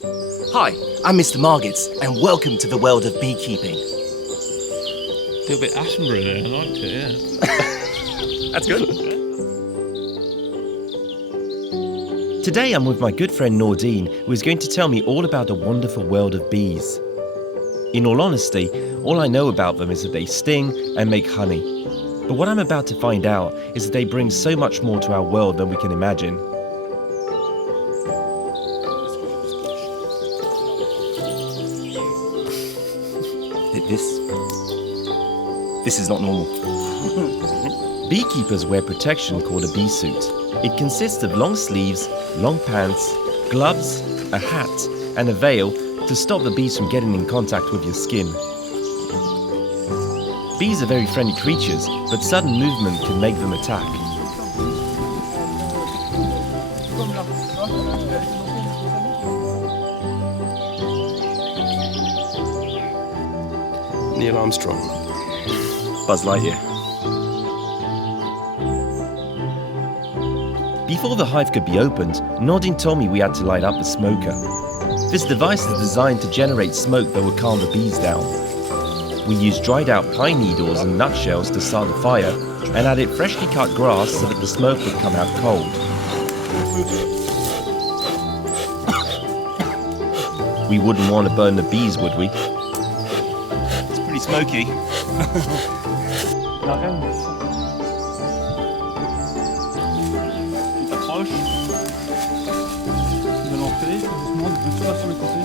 Hi, I'm Mr. Margits, and welcome to the world of beekeeping. A little bit Attenborough there, I liked it, yeah. That's good. Today I'm with my good friend Nordyne, who is going to tell me all about the wonderful world of bees. In all honesty, all I know about them is that they sting and make honey. But what I'm about to find out is that they bring so much more to our world than we can imagine. This is not normal. Beekeepers wear protection called a bee suit. It consists of long sleeves, long pants, gloves, a hat, and a veil to stop the bees from getting in contact with your skin. Bees are very friendly creatures, but sudden movement can make them attack. Neil Armstrong. Buzz Lightyear. Before the hive could be opened, Nordyne told me we had to light up a smoker. This device is designed to generate smoke that will calm the bees down. We used dried out pine needles and nutshells to start the fire and added freshly cut grass so that the smoke would come out cold. We wouldn't want to burn the bees, would we? It's pretty smoky. De l'entrée, doucement, de tout ça sur le côté.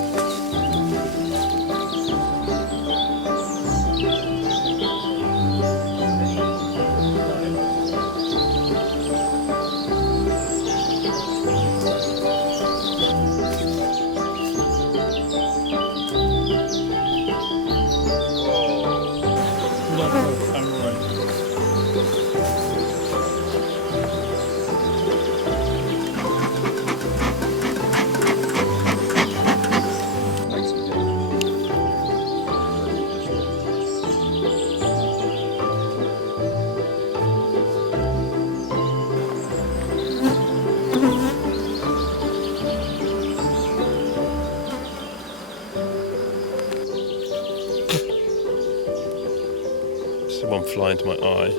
One fly into my eye.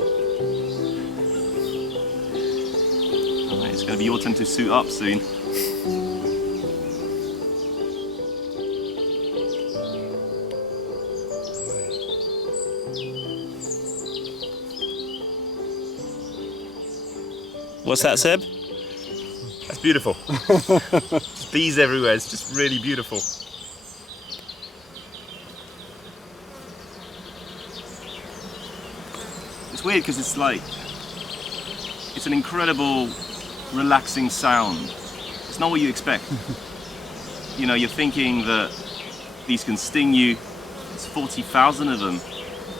Alright, it's going to be your turn to suit up soon. What's that, Seb? That's beautiful. Just bees everywhere, it's just really beautiful. It's weird because it's an incredible, relaxing sound. It's not what you expect. You know, you're thinking that these can sting you. There's 40,000 of them.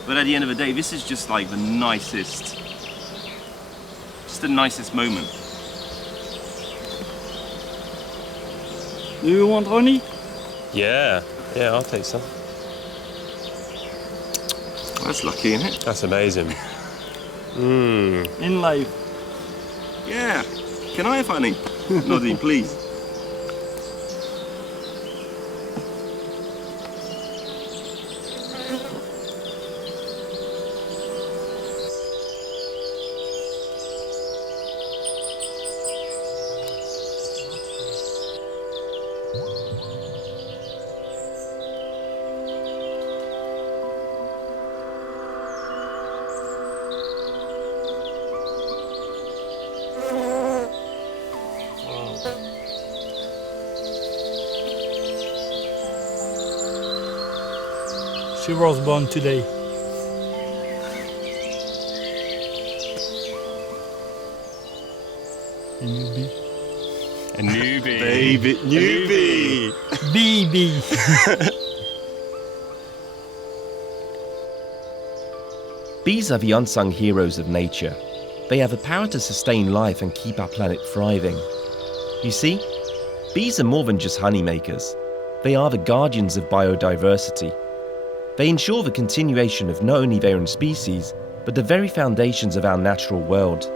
But at the end of the day, this is just like the nicest moment. Do you want honey? Yeah, I'll take some. That's lucky, isn't it? That's amazing. In life. Yeah. Can I have honey? Nordyne, please. She was born today. A new bee. A newbie. Baby, newbie. Bee. Bees are the unsung heroes of nature. They have the power to sustain life and keep our planet thriving. You see, bees are more than just honey makers. They are the guardians of biodiversity. They ensure the continuation of not only their own species, but the very foundations of our natural world.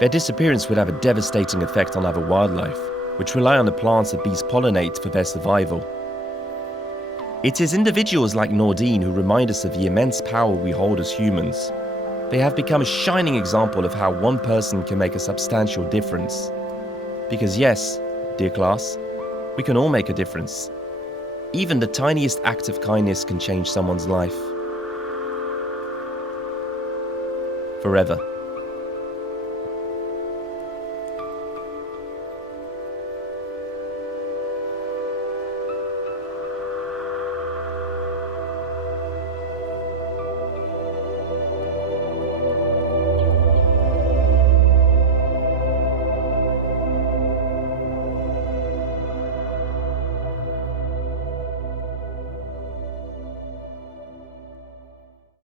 Their disappearance would have a devastating effect on other wildlife, which rely on the plants that bees pollinate for their survival. It is individuals like Nordyne who remind us of the immense power we hold as humans. They have become a shining example of how one person can make a substantial difference. Because yes, dear class, we can all make a difference. Even the tiniest act of kindness can change someone's life. Forever.